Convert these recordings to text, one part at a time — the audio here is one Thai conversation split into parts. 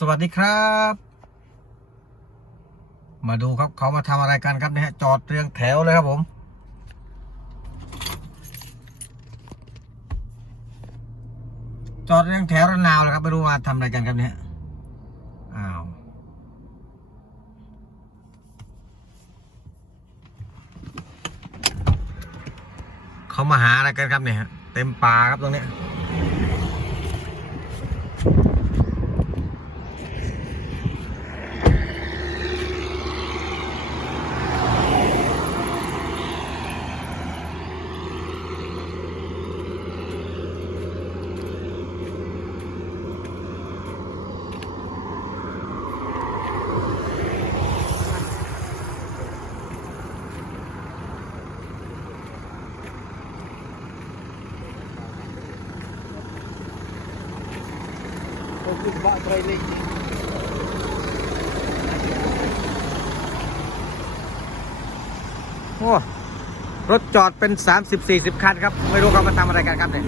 สวัสดีครับ มาดูครับเขามาทำอะไรกันครับเนี่ยฮะจอดเรียงแถวเลยครับผม จอดเรียงแถวระนาวเลยครับไม่รู้ว่าทำอะไรกันครับเนี่ยอ้าวเขามาหาอะไรกันครับเนี่ยเต็มป่าครับตรงเนี้ย โอ้รถจอดเป็น 30 40 คันครับ ไม่รู้เขามาทำอะไรกันครับเนี่ย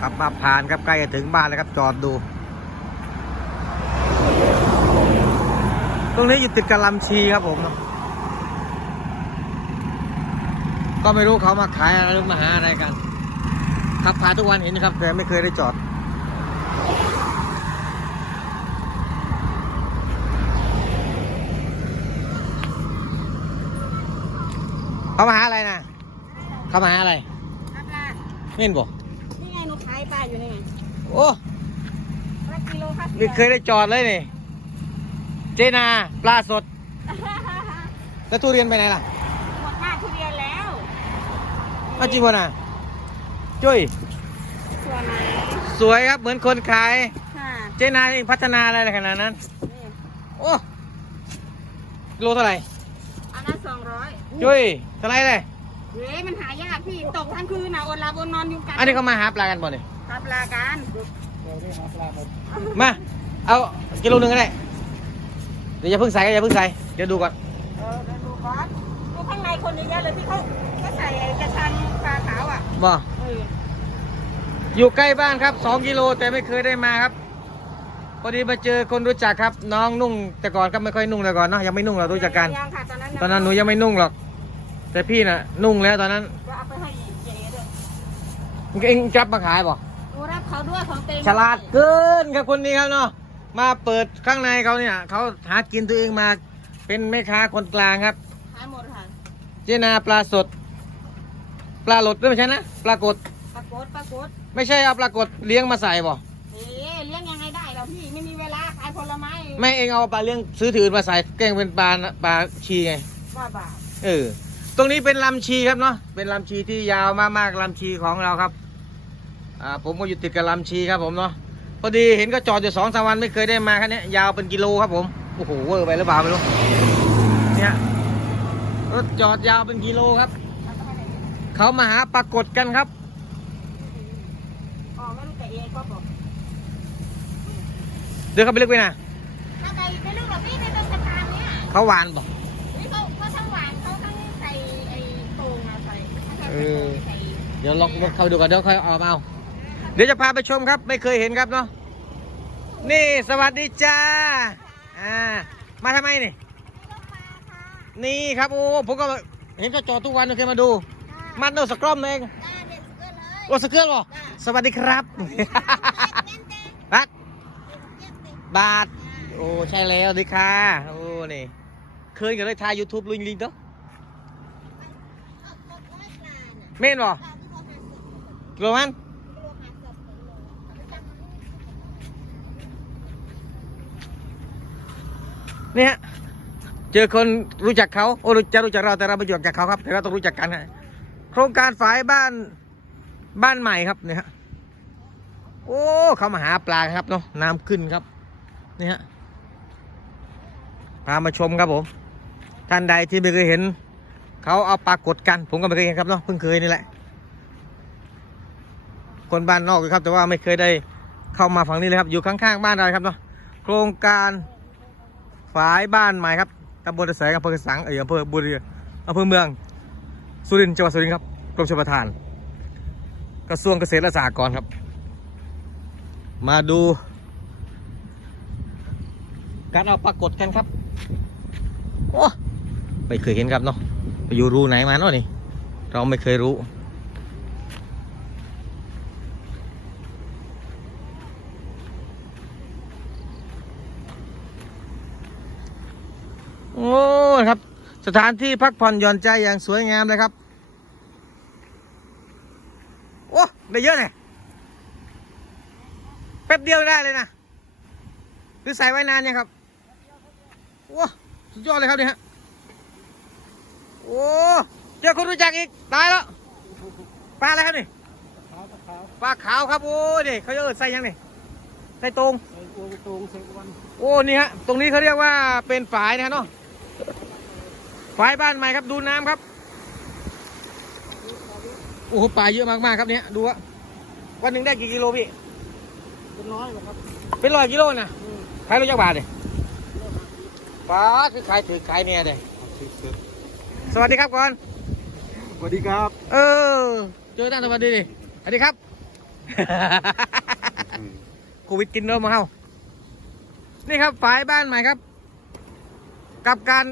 ขับมาผ่านครับใกล้จะถึงบ้านแล้วครับจอดดู ตรงนี้อยู่ติดกับลำชีครับผม ก็ไม่รู้เขามาขายอะไรมาหาอะไรกันขับผ่านทุกวันเห็นนะครับ แต่ไม่เคยได้จอด เขามาหาอะไรนะ เขามาหาอะไรครับล่ะไม่เห็นบอกนี่ไงหนูขายปลาอยู่นี่ไงโอ้ละกิโลครับไม่เคยได้จอดเลยนี่ เจนาปลาสด แล้วทุเรียนไปไหนล่ะหมดหน้าทุเรียนแล้วเอาจริงวะน่ะจุ้ยส่วนไหนสวยครับเหมือนคนขาย ค่ะเจนาเองพัฒนาอะไรขนาดนั้น นี่โอ้กิโลเท่าไหร่อันนั้นสองร้อยจุ้ยเท่าไหร่เลย เฮ้ยมันหายากพี่ตกทั้งคืนนะอดหลับอดนอนอยู่กันอันนี้เขามาหาปลากันบ่เนี่ยครับลากันมาเอากิโลหนึ่งก็ได้เดี๋ยวอย่าเพิ่งใส่อย่าเพิ่งใส่เดี๋ยวดูก่อนเออเดี๋ยวดูก่อนดูข้างในคนเยอะๆเลยที่เขาก็ใส่ไอ้กระชังปลาขาวอะบ่เอออยู่ใกล้บ้านครับสองกิโลแต่ไม่เคยได้มาครับพอดีมาเจอคนรู้จักครับ น้องนุ่งแต่ก่อนก็ไม่ค่อยนุ่งแต่ก่อนเนาะยังไม่นุ่งเรารู้จักกัน ยังค่ะตอนนั้นตอนนั้นหนูยังไม่นุ่งหรอก แต่พี่น่ะ นุ่งแล้วตอนนั้นก็เอาไปให้เจ๊ด้วยมึงเองจับมาขายบ่ดูรับเขาด้วยของเต็มฉลาดเกินครับคนนี้ครับเนาะมาเปิดข้างในเขาเนี่ยเขาหากินตัวเองมาเป็นแม่ค้าคนกลางครับขายหมดค่ะเจนาปลาสด ปลาหลดด้วยไม่ใช่นะปลากดปรากฏปรากฏไม่ใช่เอาปลากดเลี้ยงมาใส่บ่เอ๊ะเลี้ยงยังไงได้เราพี่ไม่มีเวลาขายผลไม้ไม่เองเอาปลาเลี้ยงซื้อถือมาใส่แกล้งเป็นปลาปลาชีไงว่าบาปเออ ตรงนี้เป็นลำชีครับเนาะเป็นลำชีที่ยาวมากๆลำชีของเราครับอ่าผมก็อยู่ติดกับลำชีครับผมเนาะพอดีเห็นก็จอดอยู่สองสามวันไม่เคยได้มาคันนี้ยยาวเป็นกิโลครับผมโอ้โหเวอร์ไปหรือเปล่าไม่รู้เนี่ยรถจอดยาวเป็นกิโลครับเอาไปให้ไหนเขามาหาปรากฏกันครับอ๋อไม่รู้แต่เองก็บอกเดี๋ยวเขาไปลึกไปนะถ้าไปไม่รู้หรอกพี่ในตรงสะพานเนี่ยเขาหวานบ่นี่เขาเขาทั้งหวานเขาทั้งใส่ไอ้โป่งอะใส่ใส่ เออใส่เดี๋ยวลองเข้าดูกันเดี๋ยวค่อยเอามาเอาเดี๋ยวจะพาไปชมครับ ไม่เคยเห็นครับเนาะนี่สวัสดีจ้าอ่ามาทำไมนี่นี่ครับโอ้ผมก็เห็นเขาจอดทุกวันเคยมาดูมันโดนสกรอมเองจ้าเด็ดเกินเลยโอ้สเกิร์ตเหรอสวัสดีครับบัตบาทโอ้ใช่แล้วดีค่ะโอ้นี่เคยกันเลยทายยูทูบลิงลิงเนาะ เม่นบ่กลัวมันเนี่ยเจอคนรู้จักเขาโอ้รู้จะรู้จักเราแต่เราไม่รู้จักเขาครับแต่เราต้องรู้จักกันฮะโครงการฝายบ้านบ้านใหม่ครับเนี่ยฮะโอ้เขามาหาปลาครับเนาะน้ำขึ้นครับเนี่ฮะพามาชมครับผม ท่านใดที่ไม่เคยเห็น เขาเอาปลากดกัน ผมก็ไม่เคยเห็นครับเนาะเพิ่งเคยนี่แหละ คนบ้านนอกอยู่ครับ แต่ว่าไม่เคยได้เข้ามาฝั่งนี้เลยครับ อยู่ข้างๆบ้านเราครับเนาะโครงการฝายบ้านใหม่ครับตำบลตะแสงอำเภอกระสังเอออำเภอบุรีอำเภอเมือง สุรินทร์จังหวัดสุรินทร์ครับกรมชลประทาน กระทรวงเกษตรและสหกรณ์ครับ มาดู การเอาปรากฏกันครับโอ้ไม่เคยเห็นครับเนาะ ไปอยู่รูไหนมาเนาะนี่ เราไม่เคยรู้ โอ้ครับ สถานที่พักผ่อนหย่อนใจอย่างสวยงามเลยครับ โอ้ได้เยอะเลยแป๊บเดียวได้เลยนะ หรือใส่ไว้นานยังครับโอ้สุดยอดเลยครับเนี่ยฮะ โอ้เจอคนรู้จักอีกตายแล้วปลาอะไรครับนี่ปลาขาวครับโอ้นี่เขาจะเอิดใส่ยังนี่ใส่ตรงใส่ตัวตรงใส่วันโอ้นี่ฮะตรงนี้เขาเรียกว่าเป็นฝายนะฮะเนาะฝายบ้านใหม่ครับดูน้ำครับโอ้โหปลาเยอะมากๆครับเนี่ยดูว่าวันหนึ่งได้กี่กิโลพี่เป็นร้อยกว่าครับเป็นร้อยกิโลนะอืมขายรถจักรบาทเลยปลาคือขายถือขายเนี่ยเลย สวัสดีครับก่อน สวัสดีครับ เออ เจอหน้าสวัสดีดิสวัสดีครับ โควิดกินเริ่มมาเข้า นี่ครับฝายบ้านใหม่ครับ กับการ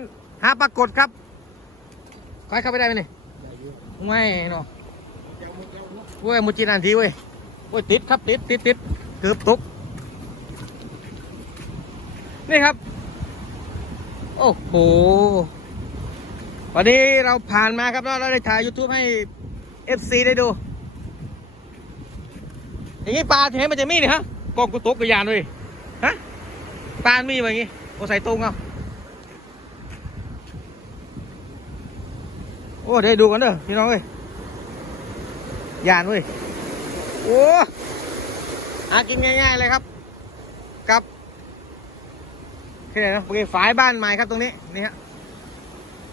หาปรากฏครับใครเข้าไปได้ไหมนี่ไม่เนาะเว้ยมุจินอันทีเว้ยเว้ยติดครับติดติดติดเกือบตกนี่ครับ โอ้โห วันนี้เราผ่านมาครับแล้วเราได้ถ่าย YouTube ให้ FC ได้ดู อย่างนี้ปลาที่ไหนมันจะมีนี่ฮะกองกุตกกระยานเลยฮะปลามันมีแบบนี้โอใส่ตรงเอาโอ้เดี๋ยวดูกันเด้อพี่น้องเอ้ยยานเว้ยโอ้หากินง่ายๆเลยครับ กับที่ไหนนะโอเคฝายบ้านใหม่ครับตรงนี้นี่ฮะ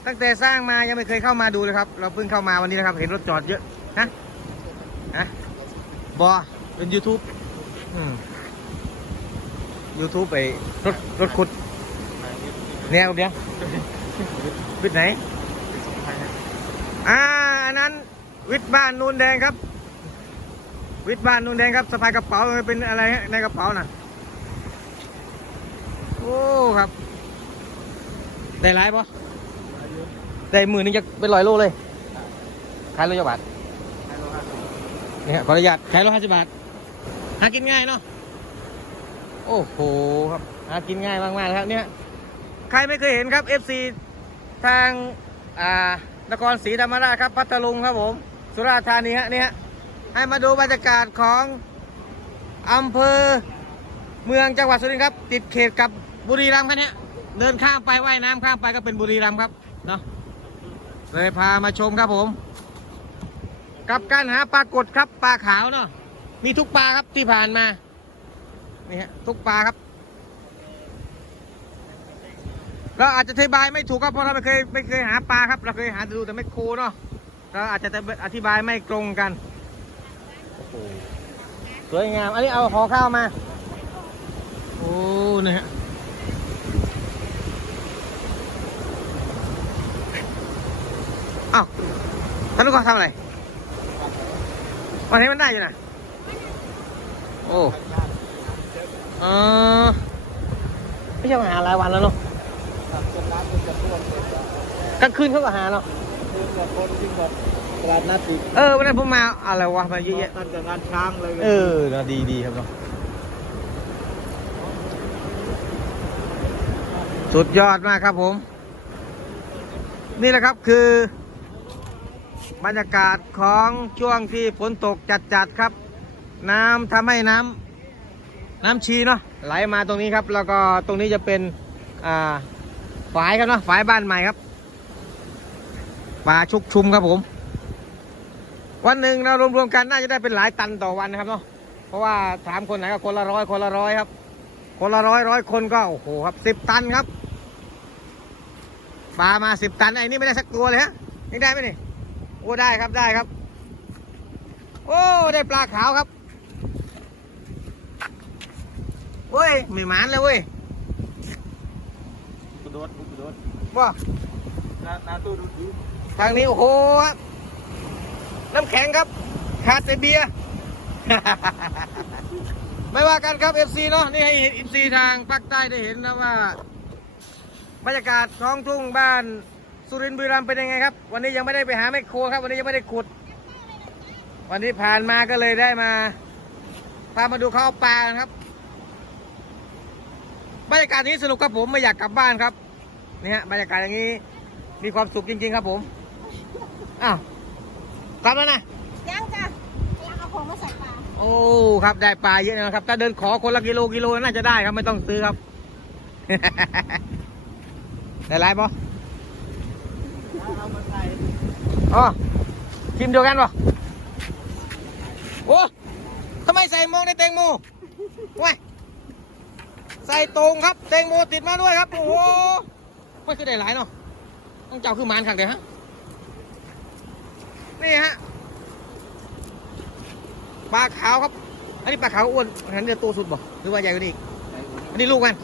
ตั้งแต่สร้างมายังไม่เคยเข้ามาดูเลยครับ เราเพิ่งเข้ามาวันนี้นะครับ เห็นรถจอดเยอะฮะฮะบอเป็น YouTube อืม YouTube ไปรถรถขุดเนี่ยเบียงวิทไหน อ่าอันนั้น วิทบ้านนูนแดงครับ วิทบ้านนูนแดงครับสะพายกระเป๋าเป็นอะไรฮะในกระเป๋าน่ะ โอ้ครับ ได้หลายปะ ได้หมื่นนึงจะเป็นร้อยโลเลย ขายโลจะบาทนี่ครับขออนุญาตขายโลห้าสิบบาท หากินง่ายเนาะ โอ้โหครับ หากินง่ายมากๆเลยครับเนี่ย ใครไม่เคยเห็นครับ FC ทางอ่านครศรีธรรมราชครับ พัทลุงครับผม สุราษฎร์ธานีฮะเนี่ยให้มาดูบรรยากาศของอำเภอเมืองจังหวัดสุรินทร์ครับ ติดเขตกับบุรีรัมย์ครับเนี่ยเดินข้ามไปว่ายน้ำข้ามไปก็เป็นบุรีรัมย์ครับเนาะ เลยพามาชมครับผม กับการหาปลากดครับปลาขาวเนาะมีทุกปลาครับที่ผ่านมานี่ฮะทุกปลาครับเราอาจจะอธิบายไม่ถูกครับเพราะเราไม่เคยไม่เคยหาปลาครับ เราเคยหาดูแต่ไม่โคเนาะเราอาจจะอธิบายไม่ตรงกันสวยงาม อันนี้เอาหอข้าวมา โอ้นี่ฮะ อ้าวท่านลูกก็ทำอะไร วันนี้มันได้อยู่นะ โอ้เออไม่ใช่มาหารายวันแล้วเนาะเป็นร้านเป็นจะพ่วงเป็นจะกลางคืนเขาก็หาเนาะเป็นแบบคนที่แบบตลาดนัดอีกเออวันนั้นผมมาอะไรวะมาเยอะแยะตั้งแต่งานช้างเลยเออเนอะดีดีครับเนาะสุดยอดมากครับผม นี่แหละครับคือ บรรยากาศของช่วงที่ฝนตกจัดๆครับ น้ำทำให้น้ำน้ำชีเนาะไหลมาตรงนี้ครับ แล้วก็ตรงนี้จะเป็นอ่าฝายครับเนาะฝายบ้านใหม่ครับป่าชุกชุมครับผม วันหนึ่งเรารวมๆกันน่าจะได้เป็นหลายตันต่อวันนะครับเนาะเพราะว่าถามคนไหนก็คนละร้อยคนละร้อยครับ คนละร้อยร้อยคนก็โอ้โหครับสิบตันครับปลามาสิบตันไอ้นี่ไม่ได้สักตัวเลยฮะนี่ได้ไหมนี่ โอ้ได้ครับได้ครับ โอ้ได้ปลาขาวครับเว้ยไม่หมานเลยเว้ยกระโดดกระโดดว่าหน้าหน้าตู้ดูดีทางนี้โอ้โหครับน้ำแข็งครับ ขาดแต่เบียร์ไม่ว่ากันครับ FC เนาะนี่ให้เห็น FC ทางภาคใต้ได้เห็นนะว่าบรรยากาศท้องทุ่งบ้าน สุรินทร์บุรีรัมย์เป็นยังไงครับ วันนี้ยังไม่ได้ไปหาแมคโครครับ วันนี้ยังไม่ได้ขุด วันนี้ผ่านมาก็เลยได้มา พามาดูเขาเอาปลากันครับ บรรยากาศนี้สนุกครับผมไม่อยากกลับบ้านครับนี่ฮะบรรยากาศอย่างนี้มีความสุขจริง ๆ ครับผมอ้าวกลับแล้วนะยังจ้ะยังเอาของมาใส่ปลาโอ้ครับได้ปลาเยอะนะครับ ถ้าเดินขอคนละกิโลกิโลน่าจะได้ครับไม่ต้องซื้อครับ ได้ไรปะเอ๋อทีมเดียวกันปะโอ้ทำไมใส่โมงในแตงโมว้ยใส่ตรงครับแตงโมติดมาด้วยครับ โอ้โหไม่คือได้หลายเนาะต้องเจ้าคือมานขักเดี๋ยวฮะ นี่ฮะปลาขาวครับ อันนี้ปลาขาวอ้วนอันนั้นจะโตสุดบ่หรือว่าใหญ่กว่านี้อันนี้ลูกมัน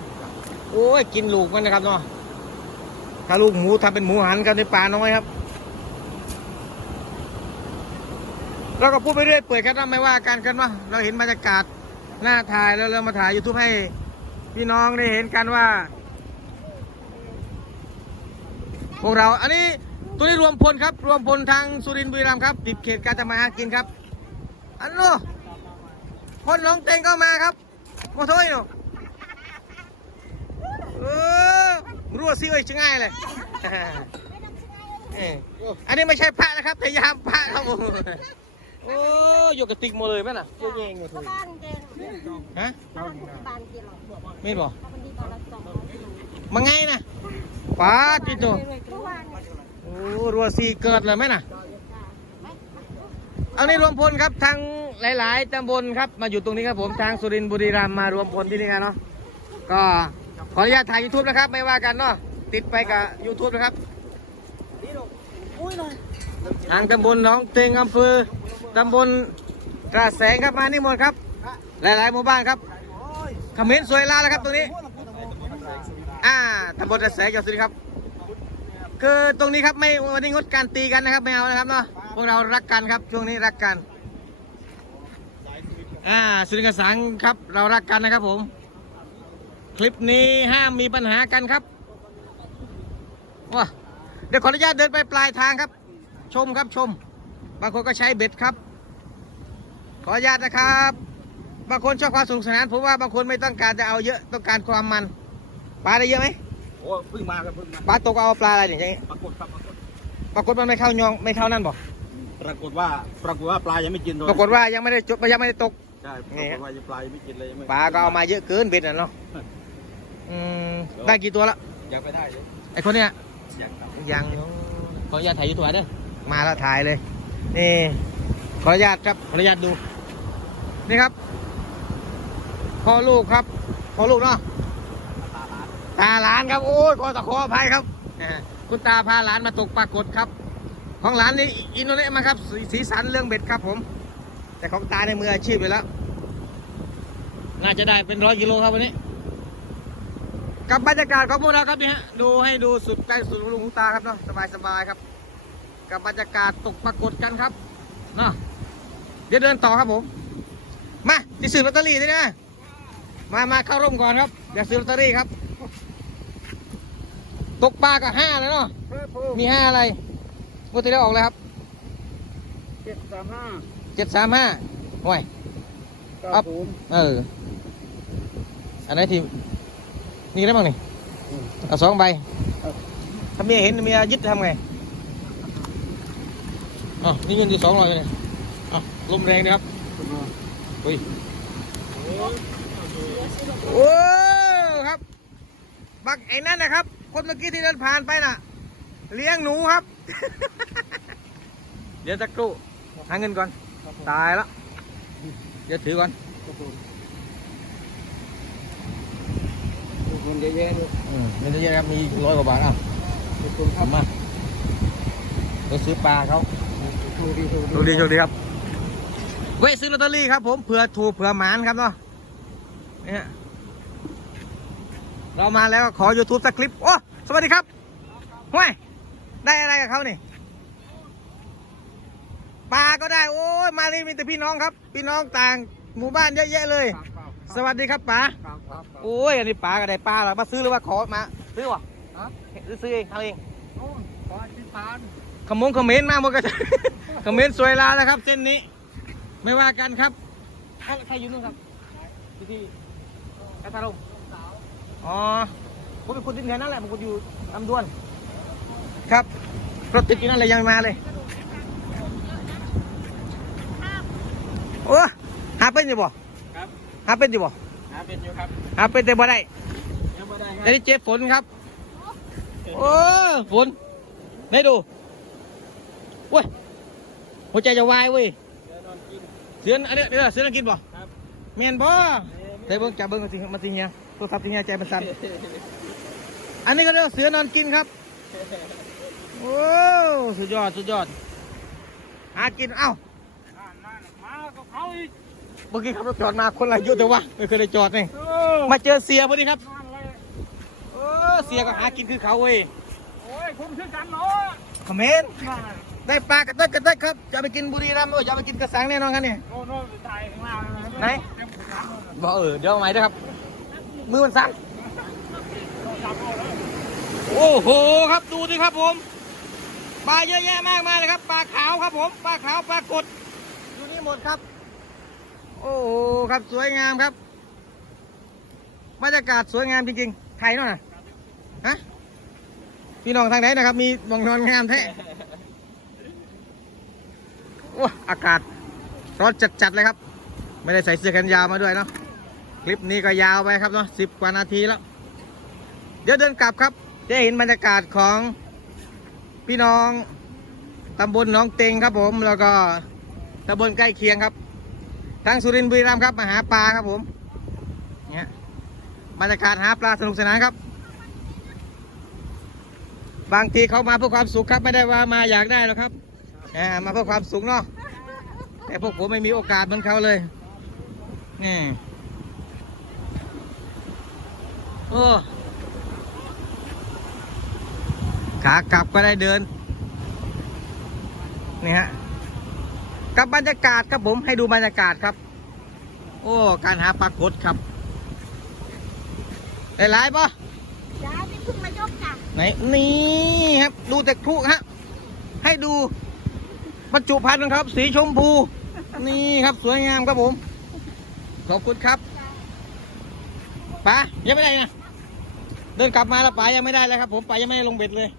โอ้ย กินลูกมันนะครับเนาะ ถ้าลูกหมูทำเป็นหมูหันกันในปลาน้อยครับ เราก็พูดไปเรื่อยเปื่อยครับนะไม่ว่ากันกันว่าเราเห็นบรรยากาศหน้าถ่ายแล้วเรามาถ่ายยูทูบให้พี่น้องได้เห็นกันว่า พวกเราอันนี้ตัวนี้รวมพลครับ รวมพลทางสุรินทร์บุรีรัมย์ครับติดเขตการทำมาหากินครับ อันนู้นคนน้องเต็งก็มาครับมาโทษหนูเออ รั่วซิเอ้ยจะง่ายเลยเอออันนี้ไม่ใช่พระนะครับ แต่ยามพระครับผมโอ้ยกกระติกหมดเลยแม่น่ะเยอะแยงหมดเลก็ยบ้านเจนฮะบ้านบ้านกินหรอกไม่บอกมันดีกว่าละสองร้อยกิโลมาไงนะป้าติดตัวเมื่อวานเนี่ยโอ้รัวซีเกิดเลยไหมน่ะเอานี่รวมพลครับทางหลาย ๆตำบลครับมาอยู่ตรงนี้ครับผมทางสุรินทร์บุรีรัมย์มารวมพลที่นี่กันเนาะก็ข ออนุญาตถ่าย YouTube นะครับ ไม่ว่ากันเนาะติดไปกับ YouTube นะครับนี่ลูกอุ้ยหน่อยทางตำบลหนองเตงอำเภอตำบลกระแสงครับมานี่หมดครับ หลายๆหมู่บ้านครับโอ้ยเขมิ้นสวยลาแล้วครับตรงนี้ อ่าตำบลกระแสจังหวัดสุรินทร์ครับ คือตรงนี้ครับไม่วันนี้งดการตีกันนะครับไม่เอานะครับเนาะพวกเรารักกันครับช่วงนี้รักกัน อ่าสุรินทร์กระสังครับเรารักกันนะครับผม คลิปนี้ห้ามมีปัญหากันครับว้าเดี๋ยวขออนุญาตเดินไปปลายทางครับ ชมครับชม บางคนก็ใช้เบ็ดครับ ขออนุญาตนะครับ บางคนชอบความสนุกสนานผมว่าบางคนไม่ต้องการจะเอาเยอะต้องการความมันปลาได้เยอะไหมโอ้เพิ่งมาครับเพิ่งมาปลาตกเอาปลาอะไรอย่างเงี้ยปรากฏครับปรากฏปรากฏมันไม่เข้ายองไม่เข้านั่นบอกปรากฏว่าปรากฏว่าปลายังไม่กินเลยปรากฏว่ายังไม่ได้จบยังไม่ได้ตกใช่ปนี่รากฮะฏว่ายังปลายังไม่กินเลยยังไม่ปลาก็เอามาเยอะเกินเบ็ดน่ะเนาะ อืมได้กี่ตัวละยังไปได้เลยไอคนเนี้ยยังครับยังขออนุญาตถ่ายยูทูบเด้อมาแล้วถ่ายเลยนี่ขออนุญาตครับขออนุญาตดูนี่ครับพ่อลูกครับพ่อลูกเนาะตาหลานครับโอ้ยขอตะขออภัยครับอ่าคุณตาพาหลานมาตกปรากฏครับ ของหลานนี่อินโดนีเซียมาครับสีสีสันเรื่องเบ็ดครับผม แต่ของตาในมืออาชีพไปแล้ว น่าจะได้เป็นร้อยกิโลครับวันนี้ กับบรรยากาศของพวกเราครับนี่ฮะดูให้ดูสุดใกล้สุดลุงตาครับเนาะสบายสบายๆครับ กับบรรยากาศตกปรากฏกันครับเนาะเดี๋ยวเดินต่อครับผม มาที่ซื้อลอตเตอรี่ด้วยนะมามาเข้าร่มก่อนครับอยากซื้อลอตเตอรี่ครับ ตกปลากับห้าเลยเนาะมีห้าอะไรงวดที่แล้วออกเลยครับเจ็ดสามห้าเจ็ดสามห้าห่วยเก้าครับศูนย์เอออันไหนที นี่ได้บ้างนี่เอาสองใบถ้าเมียเห็นเมียยึดทำไงอ๋อนี่เงินที่สองร้อยเลยอ๋อลมแรงนะครับอุ้ยโอ้ครับบักไอ้นั่นนะครับ คนเมื่อกี้ที่เดินผ่านไปน่ะ เลี้ยงหนูครับ เดี๋ยวสักครู่หาเงินก่อน ตายแล้วเดี๋ยวถือก่อน เงินเยอะแยะเลยอืมเงินเยอะๆครับมีร้อยกว่าบาทอะขอบคุณคทรับำมาไปซื้อปลาเขาโชคดีโชคโชคดีโชคดีครับเว้ยซื้อลอตเตอรี่ครับ ผมเผื่อถูกเผื่อหมานครับเนาะเนี่ยเรามาแล้วก็ขอ YouTube สักคลิปโอ้สวัสดีครับห้วยได้อะไรกับเขานี่ปลาก็ได้โอ้ยมานี่มีแต่พี่น้องครับ พี่น้องต่างหมู่บ้านเยอะแยะเลยปากเปล่า สวัสดีครับป๋าครับครับโอ้ยอันนี้ป๋ากับได้ปลาเหรอมาซื้อหรือว่าขอมาซื้อวะฮะหรือซื้อเองทำเองโอ้ยขออธิษฐานขมงเขมรมากหมดก็จะเขมรสวยลาแล้วครับ เส้นนี้ ไม่ว่ากันครับใครใครอยู่นู่นครับที่ที่แอตตาลงอ๋อผมเป็นคนที่แถวนั้นแหละผมคนอยู่ลำดวน ครับรถติดอยู่นั่นเลยยังไม่มาเลยโอ้หาเป็นอยู่บ่ครับ หาเป็นอยู่บ่หาเป็นอยู่ครับหาเป็นแต่บ่ได้ยังไม่ได้คแต่รับนี่เจ็บฝนครับ โอ้ฝนได้ดูเว้ยหัวใจจะวายเว้ย เดี๋ยวนอนกิน เสือนอันนี้เดี๋ยวเสือนกินบ่ครับเมียนบ่เดี๋ยวเบิ่งจับเบิ่งมาสิมาสิเฮียโทรศัพท์สิเฮียใจมันสั่น อันนี้ก็เรียกว่าเสือนอนกินครับ โอ้สุดยอด สุดยอด หากิน เอ้า มามากับเขาอีก เมื่อกี้ขับรถจอดมาคนละเยอะแต่ว่าไม่เคยได้จอดนี่เออมาเจอเสียพอดีครับนั่นเลยเออเสียก็หากินคือเขาเว้ยโอ้ยคุณชื่อกันเนาะเขมรนั่นได้ปลากระเตกกระเตกครับจะเอาไปกินบุรีรัมย์ด้วยจะเอาไปกินกระสังแน่นอนครับเนี่ยโน่นโน่นถ่ายข้างล่างไหนเต็มถังเลยบอกเออเดี๋ยวเอาใหม่ด้วยครับ มือมันสั่นจับเอาเลยโอ้โหครับดูดิครับผมปลาเยอะแยะมากมายเลยครับปลาขาวครับผมปลาขาวปลากดอยู่นี่หมดครับโอ้โหครับสวยงามครับบรรยากาศสวยงามจริงๆใครเนาะนะฮะพี่น้องทางไหนนะครับ มีมองนอนงามแท้โอ้อากาศร้อนจัดๆเลยครับ ไม่ได้ใส่เสื้อแขนยาวมาด้วยเนาะคลิปนี้ก็ยาวไปครับเนาะสิบกว่านาทีแล้ว เดี๋ยวเดินกลับครับจะเห็นบรรยากาศของพี่น้องตำบลหน้องเต็งครับผมแล้วก็ตำบลใกล้เคียงครับ ทางสุรินทร์บุรีรัมย์ครับมาหาปลาครับผมเนี่ยบรรยากาศหาปลาสนุกสนานครับ บางทีเขามาเพื่อความสุขครับไม่ได้ว่ามาอยากได้หรอกครับอ่ามาเพื่อความสุขเนาะแต่พวกผมไม่มีโอกาสเหมือนเขาเลยนี่โอ้ขากลับก็ได้เดินนี่ฮะ กับบรรยากาศครับผมให้ดูบรรยากาศครับ โอ้ การหาปลากดครับได้หลายปะจ้าพี่เพิ่งมายกจ้ะไหนนี่ครับ ดูแต่ครุฮะให้ดูบรรจุภัณฑ์นะครับ สีชมพู นี่ครับสวยงามครับผม ขอบคุณครับป๋ายังไม่ได้นะเดินกลับมาแล้วป๋ายังไม่ได้เลยครับ ผมป๋ายังไม่ได้ลงเบ็ดเลย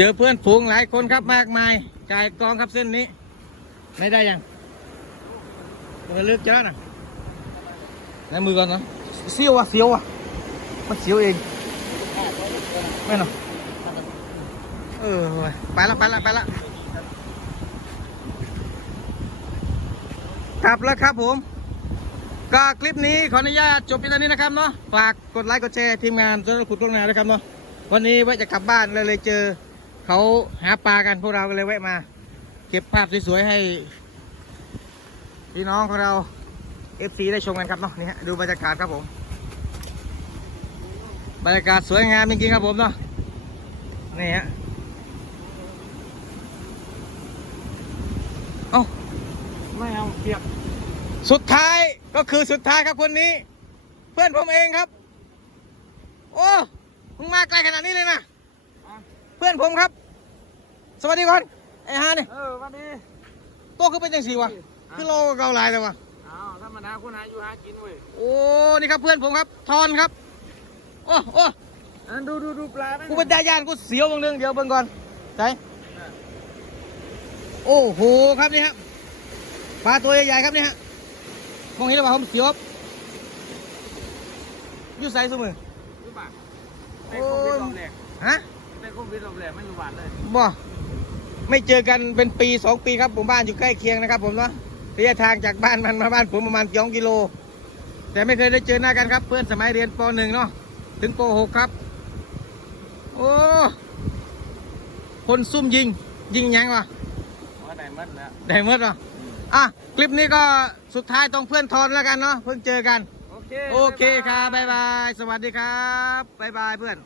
เจอเพื่อนฝูงหลายคนครับมากมายกายกองครับเส้นนี้ ไม่ได้ยังมันเลือกจะแล้วนะในมือก่อนเนาะเสียวอะเสียวอะมันเสียวเองไม่เนาะเออไปละไปละไปละกลับแล้วครับผม ก็คลิปนี้ขออนุญาตจบเพียงเท่านี้นะครับเนาะฝากกดไลค์กดแชร์ทีมงานจนขุดลงนาด้วยครับเนาะวันนี้ว่าจะกลับบ้านเลยเลยเจอ เขาหาปลากันพวกเราก็เลยแวะมา เก็บภาพสวยๆให้ พี่น้องของเราเอฟซีได้ชมกันครับเนาะนี่ฮะดูบรรยากาศครับผม บรรยากาศสวยงามจริงๆครับผมเนาะนี่ฮะเอ้าไม่เอาเปียกสุดท้ายก็คือสุดท้ายครับคนนี้ เพื่อนผมเองครับ โอ้มึงมาไกลขนาดนี้เลยนะเพื่อนผมครับ สวัสดีก่อนไอ้ฮาเนี่ยเออวันนี้โตคือเป็นจังสีวะคือโลเกาหลายเลยวะอ้าวธรรมดาคุณหาอยู่หากินเว้ยโอ้นี่ครับเพื่อนผมครับทอนครับโอ้โอ้อันดูดูดูปลาไหมกูเป็นตายานกูเสียวบางเรื่องเดี๋ยวเบิ่งก่อนไหนโอ้โหครับนี่ครับปลาตัวใหญ่ๆครับนี่ฮะมองเห็นหรือเปล่าผมเสียวครับอยูไซส์สมือรู้ป่ะในโควิดรอบแรกฮะในโควิดรอบแรกไม่รู้บาทเลยบ่ ไม่เจอกันเป็นปีสองปีครับผมบ้านอยู่ใกล้เคียงนะครับ ผมเนาะระยะทางจากบ้านมันมาบ้านผมประมาณสองกิโล แต่ไม่เคยได้เจอหน้ากันครับ เพื่อนสมัยเรียนปหนึ่งเนาะถึงปหกครับ โอ้คนซุ่มยิง ยิงยังวะว่าไหนมันแล้วได้เมื่อวะอะคลิปนี้ก็สุดท้ายต้องเพื่อนทอนแล้วกันเนาะเพิ่งเจอกัน โอเคเคโอเคครับบ๊ายบาย สวัสดีครับบ๊ายบายเพื่อน